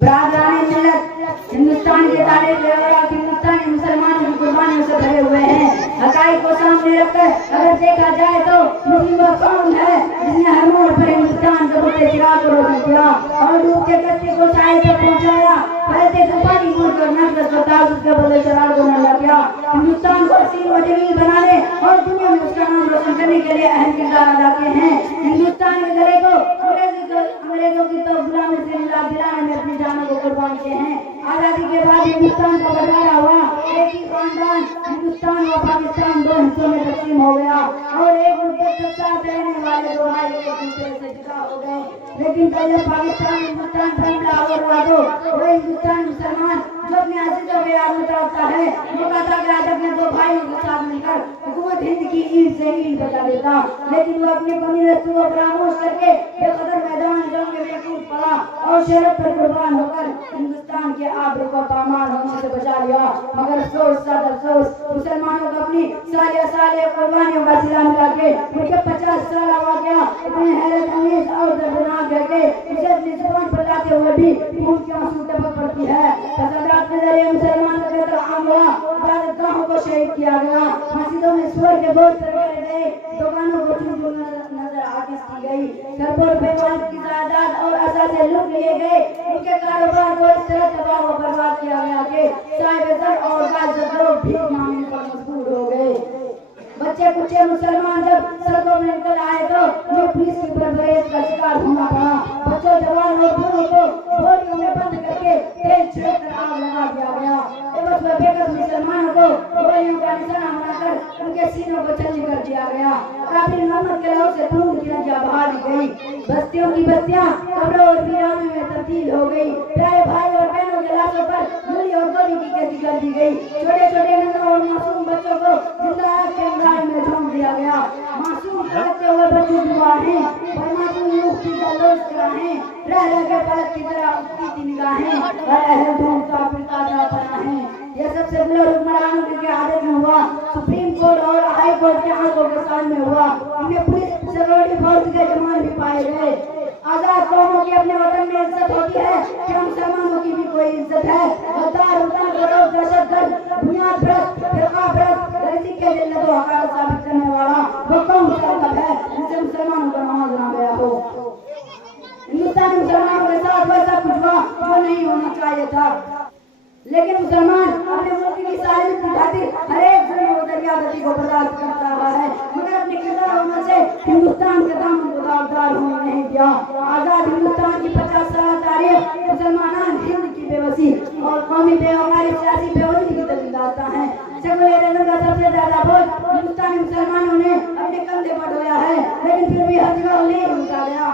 برادران ملت ہندوستان کے تاریخ اور ہندوستانی مسلمانوں کی قربانیوں سے بھرے ہوئے ہیں۔ حقائق کو سامنے رکھ کر اگر دیکھا جائے تو مسلم وہ قوم ہے جس نے ہر موڑ پر ہندوستان کے بڑے چراغ کو روشن کیا اور ڈوبتے کشتی کو ساحل تک پہنچایا۔ پھیلتے طوفانی موج اور نفرت و تعصب کے بدلے چراغ کو نہ کیا۔ ہندوستان کو حسین و جمیل بنانے اور دنیا میں اس کا نام روشن کرنے کے لیے اہم کردار ادا کیے ہیں۔ ہندوستان کے گلے کو انگریزوں کی تو غلامی سے نجات دلانے میں اپنی جانوں کو قربان کیے ہیں۔ آزادی کے بعد ہندوستان کا بٹوارا ہوا، ایک ہی خاندان ہندوستان و پاکستان دو حصوں میں تقسیم ہو گیا اور ایک مدت تک ساتھ رہنے والے دو بھائی ایک دوسرے سے جدا ہو گئے۔ لیکن پہلے پاکستان ہندوستان پر حملہ آور ہوا تو وہ ہندوستان مسلمان جو اپنے عزیزوں کے یاد میں تڑپتا ہے، وہ کہتا کہ آج اپنے دو بھائیوں کے ساتھ مل کر حکومت ہند کی اینٹ سے اینٹ بچا دیتا، لیکن وہ اپنے قومی رسوم کو فراموش کر کے بے قدر میدان جنگ میں کود پڑا اور شرف پر قربان ہو کر ہندوستان کے آبرو کو پامال ہونے سے بچا لیا۔ مگر افسوس صد افسوس، مسلمانوں کو اپنی سالیہ قربانیوں کا صلہ ملا کے ان کے 50 سالہ واقعہ اتنے حیرت انگیز اور دردناک ہے کہ اسے اپنی زبان پر لاتے ہوئے بھی خون کے آنسو ٹپک پڑتی ہے۔ فسادات کے ذریعے مسلمان کا قتل عام ہوا، عبادت گاہوں کو شہید کیا گیا، مسجدوں میں سور کے بوجھ لگائے گئے، دکانوں کو چور نظر عاکس کی گئی، کروڑوں روپے مالک کی جائیداد اور اثاثے لوٹ لیے گئے، ان کے کاروبار کو اس طرح تباہ و برباد کیا گیا کہ صاحب زر اور باعزت لوگ بھیک مانگنے پر مجبور ہو گئے۔ بچے کچے مسلمان جب سڑکوں میں نکل آئے تو انہیں پولیس کی بربریت کا شکار ہونا پڑا۔ بچوں جوان اور بوڑھوں کو بوریوں میں بند کر کے تیل چھڑک کر آگ لگا دیا گیا۔ عبث و بے قصد مسلمانوں کو گولیوں کا نشانہ بنا کر ان کے سینوں کو چھلنی کر دیا گیا۔ کافر محمد کے لہو سے خون کی ندیاں بہا دی گئی، بستیوں کی بستیاں قبروں اور ویرانوں میں تبدیل ہو گئی، پیارے بھائی اور بہنوں کے لاشوں پر گولی اور گولی کی کیسی کر دی گئی، چھوٹے چھوٹے ننھوں اور معصوم بچوں کو زندہ آگ کے انگار میں جھونک دیا گیا۔ معصوم پلکتے ہوئے بچوں دعا ہیں، معصوم یوگ کی جلوس کراہیں، رہ رہ کے پلک کی طرح اٹھتی تھی نگاہیں، اور اہل ڈھونڈتا پھرتا جا پڑا ہے۔ یہ سب سے بڑا حکمرانوں کی قیادت میں ہوا، سپریم کورٹ اور ہائی کورٹ کے آنکھوں کے سامنے ہوا، ان میں پولیس سیکورٹی فورس کے جوان بھی پائے گئے۔ آزاد قوموں کی اپنے وطن میں عزت ہوتی ہے، کیا مسلمانوں کی بھی کوئی عزت ہے؟ غدار وطن فروغ دہشت گرد بنیاد پرست فرقہ پرست رزق کے ذلت و حقارت ثابت کرنے والا وہ کون سا مذہب ہے جس سے مسلمانوں کا نماز نہ گیا ہو؟ ہندوستانی مسلمانوں کے ساتھ ویسا کچھ ہوا جو نہیں ہونا چاہیے تھا، لیکن مسلمان اپنے ملک کی سالمیت کی خاطر ہر ایک ظلم و دریادتی کو برداشت کرتا رہا ہے، مگر اپنے کردار ہونے سے ہندوستان کے دامن کو داغدار ہونے نہیں دیا۔ آزاد ہندوستان کی 50 سالہ تاریخ مسلمان ہند کی بے بسی اور قومی بے وقاری سیاسی بے وزنی کی دلیل ہے۔ سیکولرزم کا سب سے زیادہ بوجھ ہندوستانی مسلمانوں نے اپنے کندھے پر ڈھویا ہے، لیکن پھر بھی ہر جگہ نہیں اٹھا گیا۔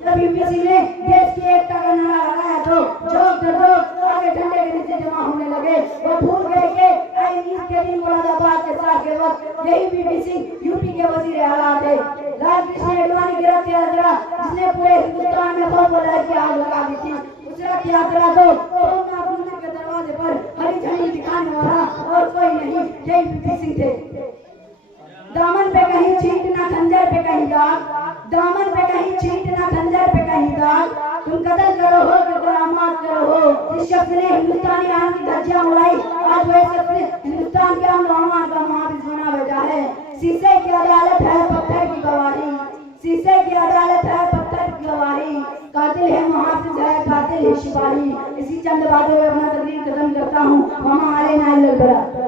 جب UPSC نے دیش کی ایکتا کا نعرہ لگایا تو جوک در جوک آگے ڈنڈے کے نیچے جمع ہونے لگے۔ وہ بھول گئے کہ آئین کے دن مراد آباد کے ساتھ کے وقت یہی PPC UP کے وزیر اعلیٰ تھے۔ لال کرشن اڈوانی کی رتھ یاترا جس نے پورے ہندوستان میں خوف و لہر کی آگ لگا دی تھی، اس رتھ یاترا کو سومناتھ مندر کے دروازے پر ہری جھنڈی دکھانے والا اور کوئی نہیں، یہی PPC تھے۔ دامن پہ کہیں چھینٹنا خنجر پہ کہیں داغ، دامن پہ کہیں چھینٹنا خنجر پہ کہیں داغ، تم قتل کرو ہو کہ غلامات کرو ہو۔ جس شخص نے ہندوستانی آئین کی دھجیاں اڑائی، آج وہ شخص ہندوستان کے امن و امان کا محافظ بنا بیٹھا ہے۔ شیشے کی عدالت ہے پتھر کی گواہی، شیشے کی عدالت ہے پتھر کی گواہی، قاتل ہے محافظ ہے قاتل ہے سپاہی۔ اسی چند باتوں میں اپنا تقریر ختم کرتا ہوں۔ وما علینا الا البلاغ۔